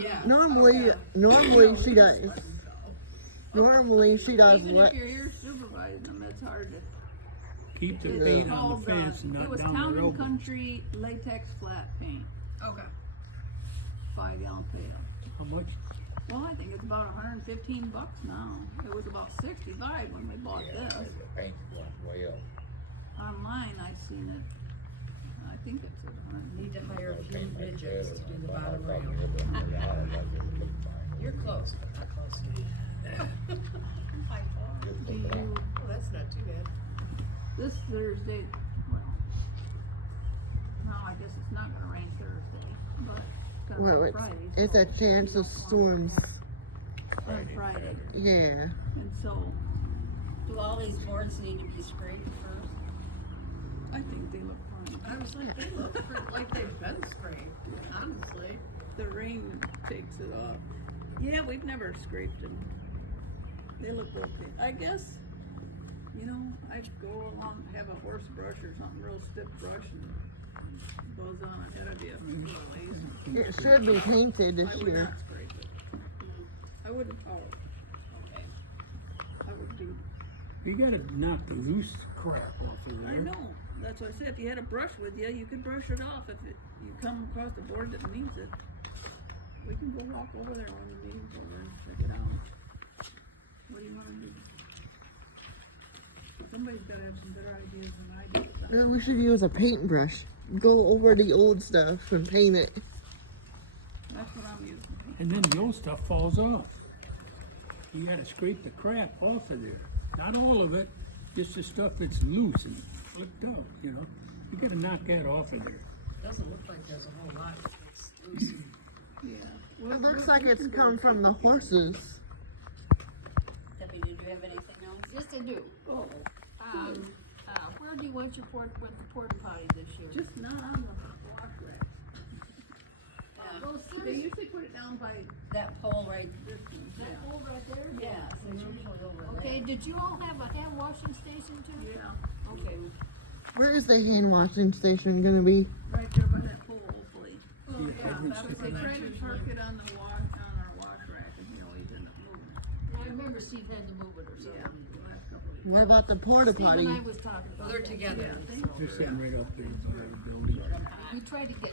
yeah. Normally she does. Normally she does Even what? if you're here supervising them, it's hard to. Keep the It's paint on called, the fence and it not was down Town the and road. Country latex flat paint, Okay. 5-gallon pail. How much? Well, I think it's about $115 now. It was about 65 when we bought Yeah, this. the paint went way up. Online, I seen it. I think it's at 100. Need to hire a few Paint my midgets to trailer, do the I bottom thought rail. you were gonna go down, that's what it looked like. You're close, but not close enough. I'm 5'4". Just Do look it you, up. Oh, that's not too bad. this Thursday, well, no, I guess it's not gonna rain Thursday, but it's gonna Well, rain it's Friday. it's so a chance of storms. on Friday. Yeah. And so, Do all these boards need to be scraped first? I think they look fine. I was like, they look like they've been sprayed, honestly. The rain takes it off. Yeah, we've never scraped them. They look okay. I guess, you know, I'd go along, have a horse brush or something, real stiff brush, and goes on ahead of you. Anyways, It should be painted I this would year. not scrape it. I wouldn't, Okay. I would do, You gotta knock the loose crap off of I there. know, that's why I said, if you had a brush with you, you could brush it off if you come across a board that needs it. We can go walk over there when the meeting's over and check it out. What do you wanna do? Somebody's gotta have some better ideas than I do. Maybe we should use a paintbrush. Go over the old stuff and paint it. That's what I'm using. And then the old stuff falls off. You gotta scrape the crap off of there. Not all of it, just the stuff that's loose and flipped out, you know? You gotta knock that off of there. Doesn't look like there's a whole lot that's loose. Yeah. It looks like it's come from the horses. Debbie, did you have anything else? Yes, I do. Oh, Where do you want your with the porta potty this year? just not on the wash rack. Well, They seriously, usually put it down by That pole right, this one, yeah. that hole right there? yes, it's usually over there. Okay, did you all have a hand washing station too? Yeah, Okay. Where is the hand washing station gonna be? right there by that pole, hopefully. See, it hasn't Because they sticking out. tried to park it on the on our wash rack and he always ended up moving. I remember Steve had to move it or Yeah, something. the last couple of years. What about the porta Steve potty? and I was talking about Well, they're that. together. They're sitting right up there by the building. We tried to get,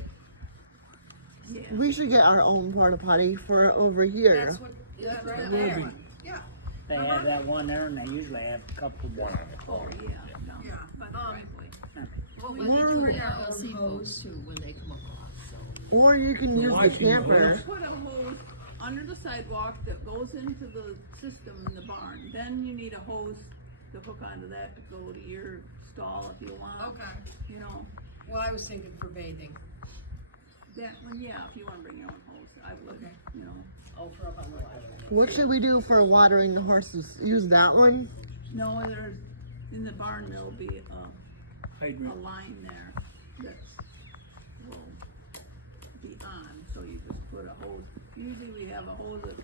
Yeah. We should get our own porta potty for over here. That's what, that's right Will there. be. Yeah. They have that one there, and they usually have a couple more. Oh, yeah, down Yeah. by the driveway. well, we Or get to bring the our own LC hose. boats too when they come across, so. Or you can use the washing camper. hose. Put a hose under the sidewalk that goes into the system in the barn. Then you need a hose to hook onto that to go to your stall if you want. Okay. You know, Well, I was thinking for bathing. that one, yeah, if you wanna bring your own hose, I would, Okay. you know. Oh, for up on the ladder. What should we do for watering the horses? Use that one? No, there's, in the barn, there'll be a Hydrant. line there that will be on, so you just put a hose. Usually we have a hose that,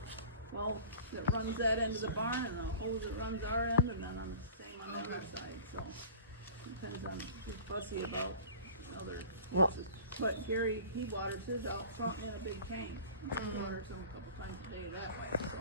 well, that runs that end of the barn and a hose that runs our end and then on the same on the other side, so. Depends on, who's fussy about other Well- horses. But Gary, he waters his out front in a big tank. He waters them a couple times a day that way, so.